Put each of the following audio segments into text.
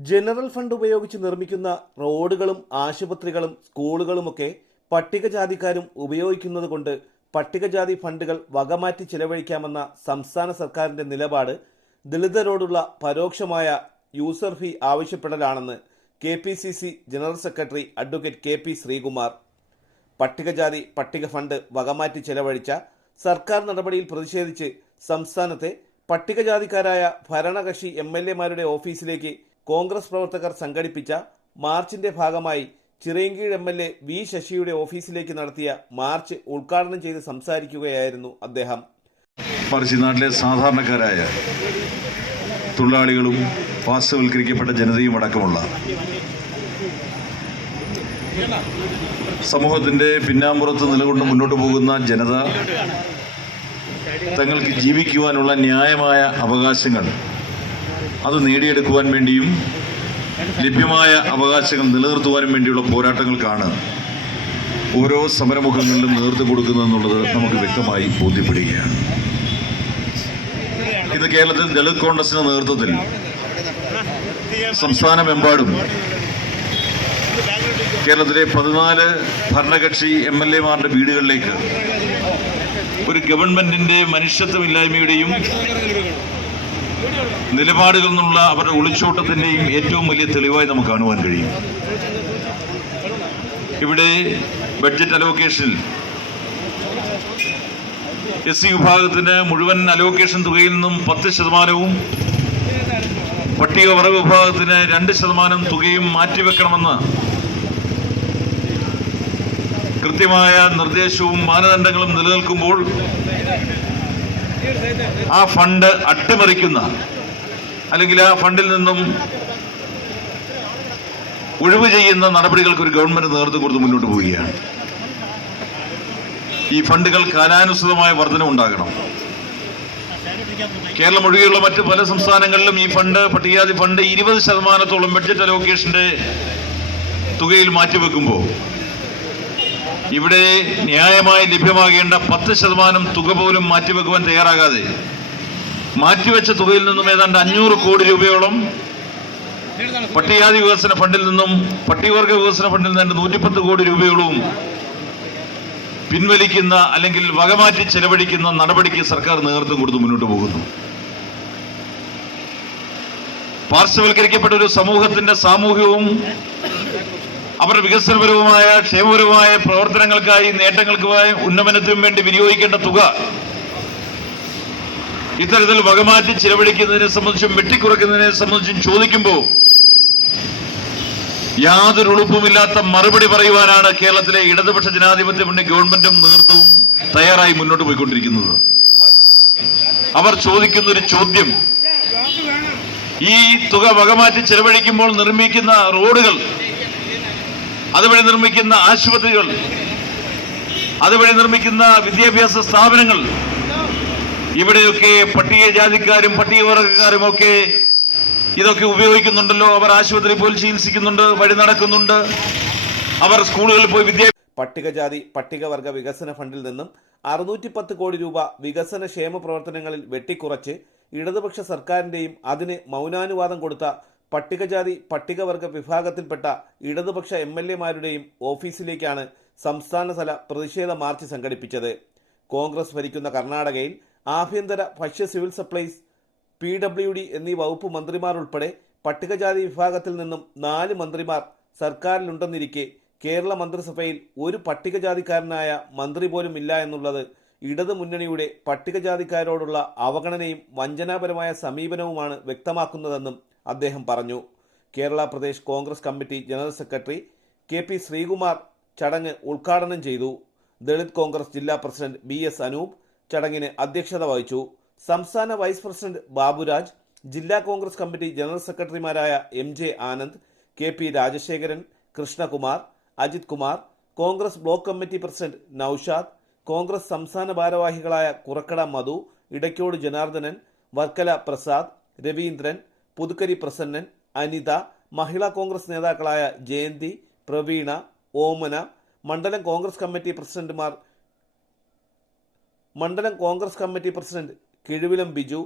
General fund ഉപയോഗിച്ച് നിർമ്മിക്കുന്ന റോഡുകളും ആശുപത്രികളും സ്കൂളുകളുമൊക്കെ പട്ടികജാതിക്കാരും ഉപയോഗിക്കുന്നത് കൊണ്ട് പട്ടികജാതി ഫണ്ടുകൾ വകമാറ്റി ചിലവഴിക്കാമെന്ന സംസ്ഥാന സർക്കാരിന്റെ നിലപാട് ദളിതരോടുള്ള പരോക്ഷമായ യൂസർ ഫീ ആവശ്യപ്പെടലാണെന്ന് KPCC general secretary advocate KP Sreekumar. പട്ടികജാതി പട്ടിക ഫണ്ട് വകമാറ്റി ചെലവഴിച്ച സർക്കാർ നടപടിയിൽ പ്രതിഷേധിച്ച് സംസ്ഥാനത്തെ പട്ടികജാതിക്കാരായ ഭരണകക്ഷി MLA മാരുടെ ഓഫീസിലേക്ക് കോൺഗ്രസ് പ്രവർത്തകർ സംഘടിപ്പിച്ച മാർച്ചിന്റെ ഭാഗമായി ചിറയൻകീഴ് MLA V ശശിയുടെ ഓഫീസിലേക്ക് നടത്തിയ മാർച്ച് ഉദ്ഘാടനം ചെയ്ത് സംസാരിക്കുകയായിരുന്നു അദ്ദേഹം. നാട്ടിലെ സാധാരണക്കാരായ തൊഴിലാളികളും പാർശ്വവൽക്കരിക്കപ്പെട്ട ജനതയും അടക്കമുള്ള സമൂഹത്തിന്റെ പിന്നാമ്പുറത്ത് നിലകൊണ്ട് മുന്നോട്ട് പോകുന്ന ജനത തങ്ങൾക്ക് ജീവിക്കുവാനുള്ള ന്യായമായ അവകാശങ്ങൾ അത് നേടിയെടുക്കുവാൻ വേണ്ടിയും ലഭ്യമായ അവകാശങ്ങൾ നിലനിർത്തുവാനും വേണ്ടിയുള്ള പോരാട്ടങ്ങൾക്കാണ് ഓരോ സമരമുഖങ്ങളിലും നേതൃത്വം കൊടുക്കുന്നതെന്നുള്ളത് നമുക്ക് വ്യക്തമായി ബോധ്യപ്പെടുകയാണ്. ഇന്ന് കേരളത്തിൽ ദളിത് കോൺഗ്രസിന്റെ നേതൃത്വത്തിൽ സംസ്ഥാനമെമ്പാടും കേരളത്തിലെ 14 ഭരണകക്ഷി MLA മാരുടെ വീടുകളിലേക്ക് ഒരു ഗവൺമെന്റിന്റെ മനുഷ്യത്വമില്ലായ്മയുടെയും നിലപാടുകളിൽ നിന്നുള്ള അവരുടെ ഒളിച്ചോട്ടത്തിന്റെയും ഏറ്റവും വലിയ തെളിവായി നമുക്ക് കാണുവാൻ കഴിയും. ഇവിടെ ബഡ്ജറ്റ് അലോക്കേഷനിൽ SC വിഭാഗത്തിന് മുഴുവൻ അലോക്കേഷൻ തുകയിൽ നിന്നും 10%, പട്ടികവർഗ വിഭാഗത്തിന് 2% തുകയും മാറ്റിവെക്കണമെന്ന് കൃത്യമായ നിർദ്ദേശവും മാനദണ്ഡങ്ങളും നിലനിൽക്കുമ്പോൾ ആ ഫണ്ട് അട്ടിമറിക്കുന്ന അല്ലെങ്കിൽ ആ ഫണ്ടിൽ നിന്നും ഒഴിവ് ചെയ്യുന്ന നടപടികൾക്ക് ഒരു ഗവൺമെന്റ് നേതൃത്വം കൊടുത്ത് മുന്നോട്ട് പോവുകയാണ്. ഈ ഫണ്ടുകൾ കാലാനുസൃതമായ വർധനവുണ്ടാകണം. കേരളം ഒഴികെയുള്ള മറ്റ് പല സംസ്ഥാനങ്ങളിലും ഈ ഫണ്ട് പട്ടികജാതി ഫണ്ട് 20% ബഡ്ജറ്റ് അലോക്കേഷന്റെ തുകയിൽ മാറ്റിവെക്കുമ്പോൾ ഇവിടെ ന്യായമായി ലഭ്യമാകേണ്ട 10% തുക പോലും മാറ്റിവെക്കുവാൻ തയ്യാറാകാതെ മാറ്റിവെച്ച തുകയിൽ നിന്നും ഏതാണ്ട് 500 കോടി രൂപയോളം പട്ടികജാതി വികസന ഫണ്ടിൽ നിന്നും പട്ടികവർഗ വികസന ഫണ്ടിൽ നിന്ന് 110 കോടി രൂപയോളവും പിൻവലിക്കുന്ന അല്ലെങ്കിൽ വകമാറ്റി ചെലവഴിക്കുന്ന നടപടിക്ക് സർക്കാർ നേതൃത്വം കൊടുത്ത് മുന്നോട്ട് പോകുന്നു. പാർശ്വവൽക്കരിക്കപ്പെട്ട ഒരു സമൂഹത്തിന്റെ സാമൂഹികവും അവരുടെ വികസനപരവുമായ ക്ഷേമപരവുമായ പ്രവർത്തനങ്ങൾക്കായി നേട്ടങ്ങൾക്കുമായി ഉന്നമനത്തിനും വേണ്ടി വിനിയോഗിക്കേണ്ട തുക ഇത്തരത്തിൽ വകമാറ്റി ചിലവഴിക്കുന്നതിനെ സംബന്ധിച്ചും വെട്ടിക്കുറയ്ക്കുന്നതിനെ സംബന്ധിച്ചും ചോദിക്കുമ്പോൾ യാതൊരു ഉളുപ്പുമില്ലാത്ത മറുപടി പറയുവാനാണ് കേരളത്തിലെ ഇടതുപക്ഷ ജനാധിപത്യ മുന്നണി ഗവൺമെന്റും നേതൃത്വവും തയ്യാറായി മുന്നോട്ട് പോയിക്കൊണ്ടിരിക്കുന്നത്. അവർ ചോദിക്കുന്ന ഒരു ചോദ്യം, ഈ തുക വകമാറ്റി ചെലവഴിക്കുമ്പോൾ നിർമ്മിക്കുന്ന റോഡുകൾ, അതുവഴി നിർമ്മിക്കുന്ന ആശുപത്രികൾ, അതുവഴി നിർമ്മിക്കുന്ന വിദ്യാഭ്യാസ സ്ഥാപനങ്ങൾ, ഇവിടെയൊക്കെ പട്ടികജാതിക്കാരും പട്ടികവർഗക്കാരും ഒക്കെ ഇതൊക്കെ ഉപയോഗിക്കുന്നുണ്ടല്ലോ. അവർ ആശുപത്രിയിൽ പോയി ചികിത്സിക്കുന്നുണ്ട്, വഴി നടക്കുന്നുണ്ട്, അവർ സ്കൂളുകളിൽ പോയി പട്ടികജാതി പട്ടികവർഗ വികസന ഫണ്ടിൽ നിന്നും 610 കോടി രൂപ വികസന ക്ഷേമ പ്രവർത്തനങ്ങളിൽ വെട്ടിക്കുറച്ച് ഇടതുപക്ഷ സർക്കാരിന്റെയും അതിന് മൗനാനുവാദം കൊടുത്ത പട്ടികജാതി പട്ടികവർഗ വിഭാഗത്തിൽപ്പെട്ട ഇടതുപക്ഷ MLA മാരുടെയും ഓഫീസിലേക്കാണ് സംസ്ഥാനതല പ്രതിഷേധ മാർച്ച് സംഘടിപ്പിച്ചത്. കോൺഗ്രസ് ഭരിക്കുന്ന കർണാടകയിൽ ആഭ്യന്തര ഭക്ഷ്യ സിവിൽ സപ്ലൈസ് PWD എന്നീ വകുപ്പ് മന്ത്രിമാർ ഉൾപ്പെടെ പട്ടികജാതി വിഭാഗത്തിൽ നിന്നും 4 മന്ത്രിമാർ സർക്കാരിലുണ്ടെന്നിരിക്കെ കേരള മന്ത്രിസഭയിൽ ഒരു പട്ടികജാതിക്കാരനായ മന്ത്രി പോലും ഇല്ല എന്നുള്ളത് ഇടതു മുന്നണിയുടെ പട്ടികജാതിക്കാരോടുള്ള അവഗണനയും വഞ്ചനാപരമായ സമീപനവുമാണ് വ്യക്തമാക്കുന്നതെന്നും അദ്ദേഹം പറഞ്ഞു. Kerala Pradesh Congress committee general secretary KP Sreekumar ചടങ്ങ് ഉദ്ഘാടനം ചെയ്തു. ദളിത് കോൺഗ്രസ് ജില്ലാ പ്രസിഡന്റ് BS അനൂപ് ചടങ്ങിന് അധ്യക്ഷത വഹിച്ചു. സംസ്ഥാന വൈസ് പ്രസിഡന്റ് ബാബുരാജ്, ജില്ലാ കോൺഗ്രസ് കമ്മിറ്റി ജനറൽ സെക്രട്ടറിമാരായ MJ Anand, KP Rajasekharan, Krishnakumar, Ajith Kumar, Congress block committee president Naushad, Congress സംസ്ഥാന ഭാരവാഹികളായ കുറക്കട മധു, ഇടയ്ക്കോട് ജനാർദ്ദനൻ, വർക്കല പ്രസാദ്, രവീന്ദ്രൻ, പുതുക്കരി പ്രസന്നൻ, അനിത, മഹിളാ കോൺഗ്രസ് നേതാക്കളായ ജയന്തി, പ്രവീണ, ഓമന, മണ്ഡലം കോൺഗ്രസ് കമ്മിറ്റി പ്രസിഡന്റ് കിഴുവിലം ബിജു,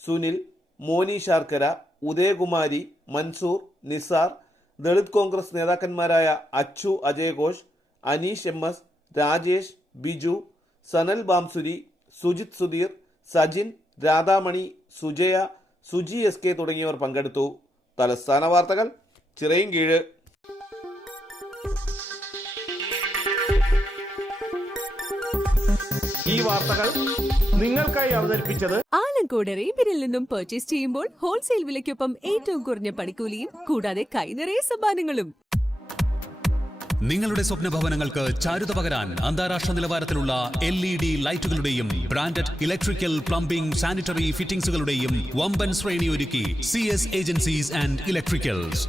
സുനിൽ, മോനി ശാർക്കര, ഉദയകുമാരി, മൻസൂർ, നിസാർ, ദളിത് കോൺഗ്രസ് നേതാക്കന്മാരായ അച്ചു അജയഘോഷ്, അനീഷ് MS, രാജേഷ്, ബിജു, സനൽ ബാംസുരി, സുജിത് സുധീർ, സജിൻ, രാധാമണി, സുജയ, സുജി SK തുടങ്ങിയവർ പങ്കെടുത്തു. തലസ്ഥാന വാർത്തകൾ ചിറയിൻകീഴ്. ഈ വാർത്തകൾ നിങ്ങൾക്കായി അവതരിപ്പിച്ചത് ആലങ്കോട് അറേബ്യനിൽ നിന്നും പർച്ചേസ് ചെയ്യുമ്പോൾ ഹോൾസെയിൽ വിലയ്ക്കൊപ്പം ഏറ്റവും കുറഞ്ഞ പണിക്കൂലിയും കൂടാതെ കൈനിറയ സമ്മാനങ്ങളും. നിങ്ങളുടെ സ്വപ്ന ഭവനങ്ങൾക്ക് ചാരുത പകരാൻ അന്താരാഷ്ട്ര നിലവാരത്തിലുള്ള LED ലൈറ്റുകളുടെയും ബ്രാൻഡഡ് ഇലക്ട്രിക്കൽ, പ്ലംബിംഗ്, സാനിറ്ററി ഫിറ്റിംഗ്സുകളുടെയും വമ്പൻ ശ്രേണി ഒരുക്കി CS ഏജൻസീസ് ആൻഡ് ഇലക്ട്രിക്കൽസ്.